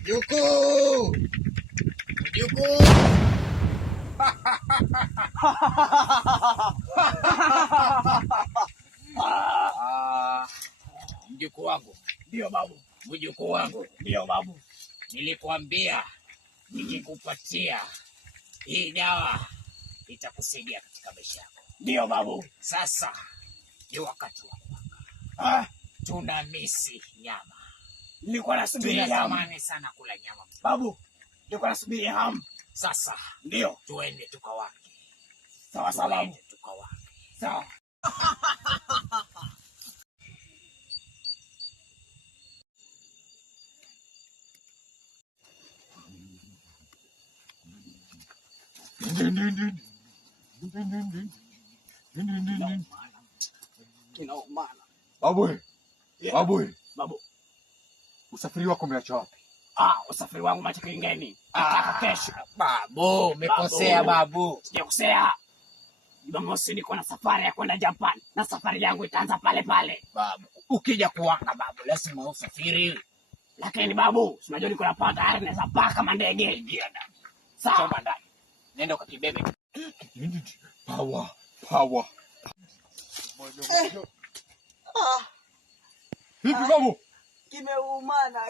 Mjukuu! Mjukuu! Mjukuu wangu. Ndio babu. Mjukuu wangu. Ndio babu. Nilikuambia nikikupatia hii dawa itakusaidia katika maisha yako. Ndio babu. Sasa ni wakati wa kuanga. Tuna misi nyama. Nilikuwa nasubiri hamu. Tunatamani sana kula nyama. Babu, nilikuwa nasubiri hamu. Sasa ndio tuende tukawake. Sawa sawa babu. Tukawake. Sawa. Babu, babu, babu. Usafiri wako umeacha wapi? Usafiri wangu macho kingeni. Nataka kesho. Babu, umekosea babu. Sijakosea. Jumamosi niko na safari ya kwenda Japan. Na safari yangu itaanza pale pale. Babu, ukija kuanga babu, lazima usafiri. Lakini babu, unajua niko napata tayari naweza paa kama ndege. Ingia ndani. Sawa. Choma ndani. Nenda ukakibebe. Power, power. Hivi babu? Kimeumana.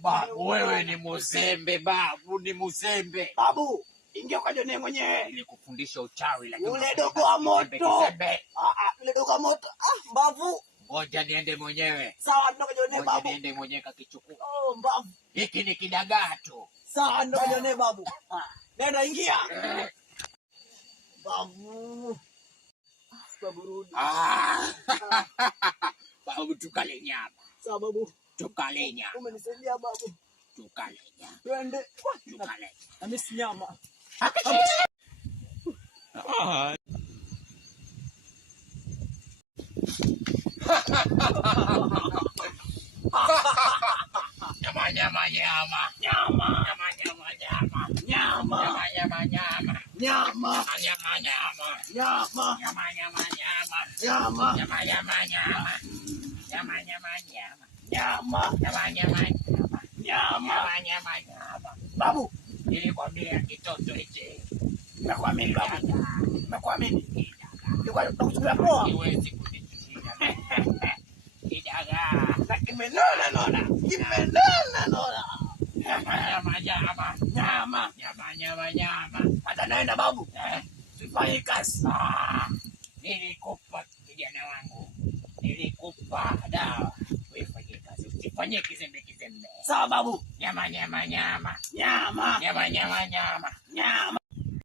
Babu, wewe ni muzembe babu, ni muzembe. Babu, ingia ukajionee mwenyewe. Nilikufundisha uchawi lakini yule dogo wa moto. Yule dogo wa moto. Babu. Ngoja niende mwenyewe. Sawa, ndo kajionee babu. Ngoja niende mwenyewe kakichukua. Babu. Hiki ni kidagaa tu. Sawa, ndo kajionee babu. Nenda ingia. Babu. Babu rudi. Babu, tukale nyama. Sawa babu. Tukale nyama. Umenisaidia babu. Tukale nyama. Twende. Tukale. Namisi nyama. Nyama, nyama, nyama. Nyama. Nyama, nyama, nyama. Nyama. Nyama, nyama, nyama. Nyama. Nyama, nyama. Nyama. Nyama, nyama, nyama. Nyama. Nyama, nyama, nyama. Nyama, nyama, nyama. Nyama. Nyama, nyama, nyama. Nyama. Nyama, nyama, nyama. Babu, nilikwambia kitoto hichi. Nakuamini babu. Nakuamini. Nilikuwa nakuchukulia poa. Siwezi kunichukulia. Kidagaa. Na kimenona nona. Kimenona nona. Nyama, nyama, nyama. Nyama. Nyama, nyama, nyama. Hata naenda babu. Sifanyi kazi. Nilikupa kijana wangu. Nilikupa dawa. Uifanyie kazi. Usifanyie kizembe kizembe. Sawa babu. Nyama, nyama, nyama. Nyama. Nyama, nyama, nyama. Nyama.